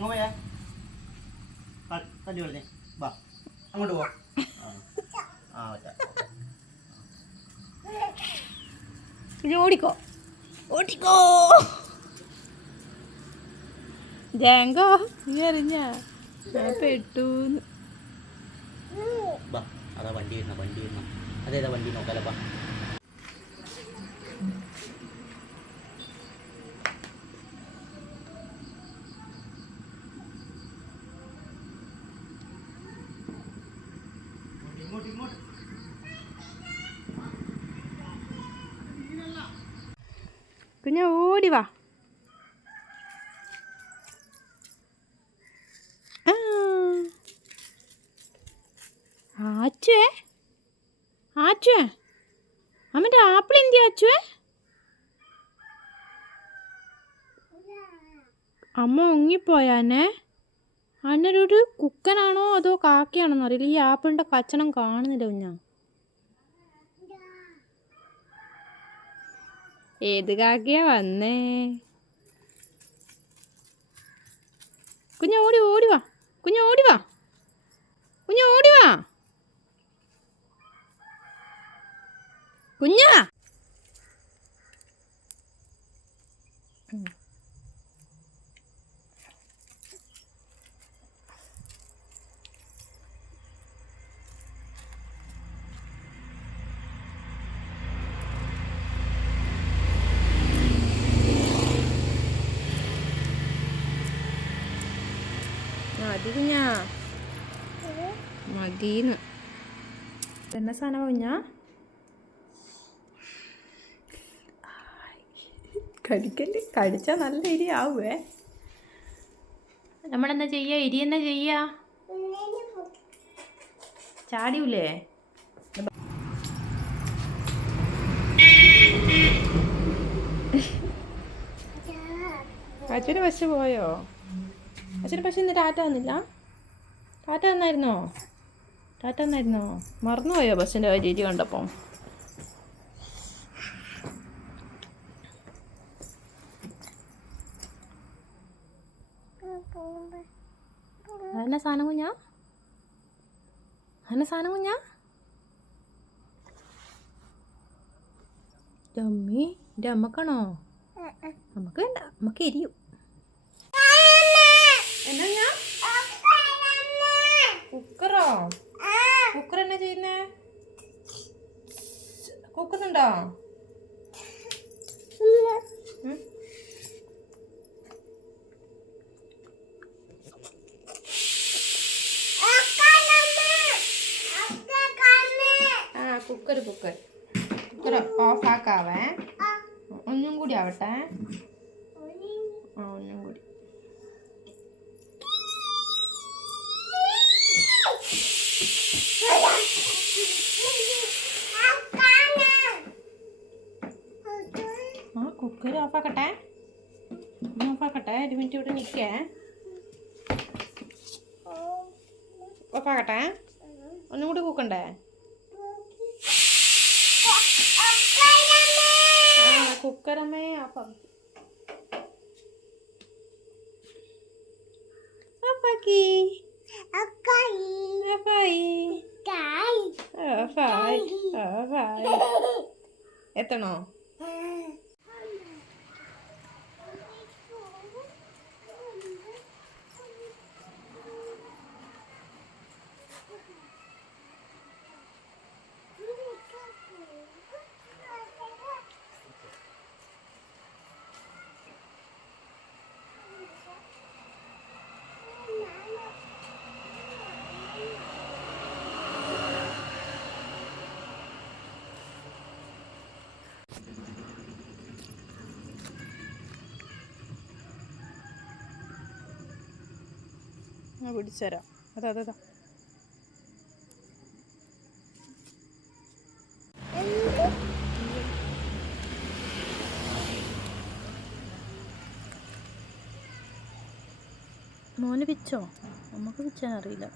അങ്ങ് പോയാ. തല്ലി പറഞ്ഞേ വാ അങ്ങോട്ട് പോ. ആ. ഓടിക്കോ. ഓടിക്കോ. ജാങ്കോ നീ അറിഞ്ഞ? പെട്ടൂന്ന് വാ അതാ വണ്ടി വരുന്ന വണ്ടി വരുന്ന. അതേതാ വണ്ടി നോക്കാലോ കുഞ്ഞ ഓടി വാ. ആച്ചുവേ. ആച്ചുവേ. അമ്മന്റെ ആപ്പിൾ എന്തിയാ ആച്ചുവേ? അമ്മ ഉങ്ങിപ്പോയാനെ അന്നൊരു കുക്കനാണോ അതോ കാക്കയാണോ അറിയില്ല. ഈ ആപ്പിളിന്റെ കച്ചണം കാണുന്നില്ല കുഞ്ഞാ. ഏത് കാക്കയാ വന്നേ? കുഞ്ഞ ഓടി ഓടി വാ. കുഞ്ഞ ഓടി വാ. കുഞ്ഞ ഓടി വാ. കുഞ്ഞാ! മതീന്ന്. എന്ന സാധനം ഞാൻ. കടിക്കല്ലേ കടിച്ചാൽ നല്ല ഇരി ആവുമേ നമ്മളെന്താ ചെയ്യാ? ഇരി എന്നാ ചെയ്യാ? ചാടിയൂലേ? അച്ഛന് പശു പോയോ? അച്ഛന് പശു ഇന്ന് ടാറ്റ വന്നില്ല. ടാറ്റ വന്നായിരുന്നോ? ടാറ്റ വന്നായിരുന്നോ മറന്നുപോയോ ബസ്സിന്റെ രീതി കണ്ടപ്പം? അതെന്നെ സാധനം കുഞ്ഞാ? അതെന്നെ സാധനം കുഞ്ഞാ? ഡമ്മി എന്റെ അമ്മക്കാണോ നമുക്ക് വേണ്ട നമുക്ക് എരിയും എന്നാ ഞാൻ കുക്കറോ കുക്കർ എന്നാ ചെയ്യുന്നേ കുക്കുന്നുണ്ടോ ഉം. ആ കുക്കർ കുക്കർ കുക്കർ ഓഫ് ആക്കാവേ ഒന്നും കൂടി ആവട്ടെ. ആ ഒന്നും കൂടി. ആ കുക്കർ ഓഫാക്കട്ടെ ഓഫാക്കട്ടെ ഒരു മിനിറ്റ് ഇവിടെ നിൽക്കേ. ഓഫാക്കട്ടെ ഒന്നും കൂടി കൂക്കണ്ടേ कुकर में आप अब Apaki. Apai. Apai. Cai. Apai. Apai. Ito no. ഞാൻ പിടിച്ചുതരാം. അതാ അതാ മോന് പിച്ചോ? നമുക്ക് പിച്ചാൻ അറിയില്ല.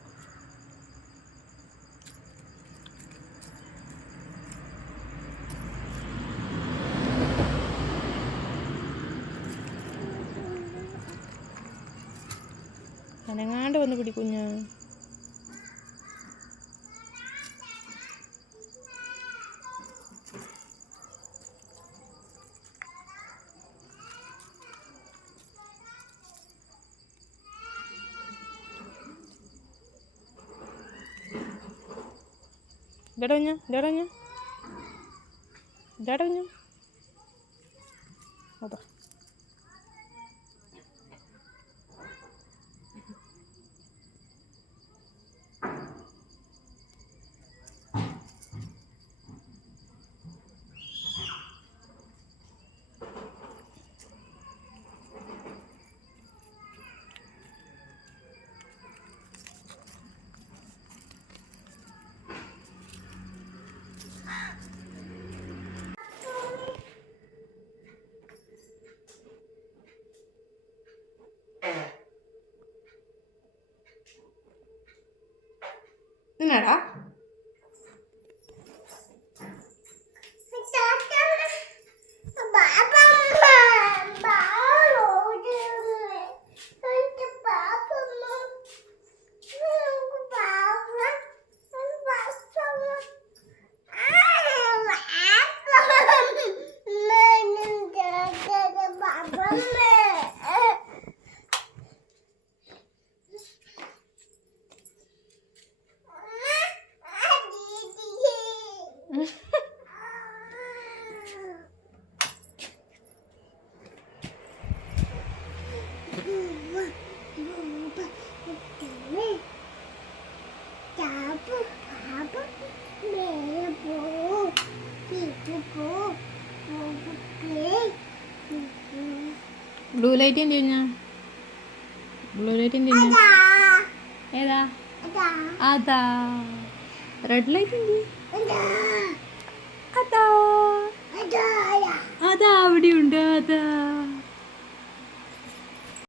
അനങ്ങാണ്ട് വന്ന് പിടി കുഞ്ഞ്. ഇതാടാ കുഞ്ഞ് ഇതാടാ കുഞ്ഞ്. അതാ আপনারা ലൈറ്റ് എന്ത് കഴിഞ്ഞാ ബ്ലൂ ലൈറ്റ് എന്ത് കഴിഞ്ഞാ ഏതാ അതാ റെഡ് ലൈറ്റ് എന്ത് അതാ അതാ അവിടെ ഉണ്ട് അതാ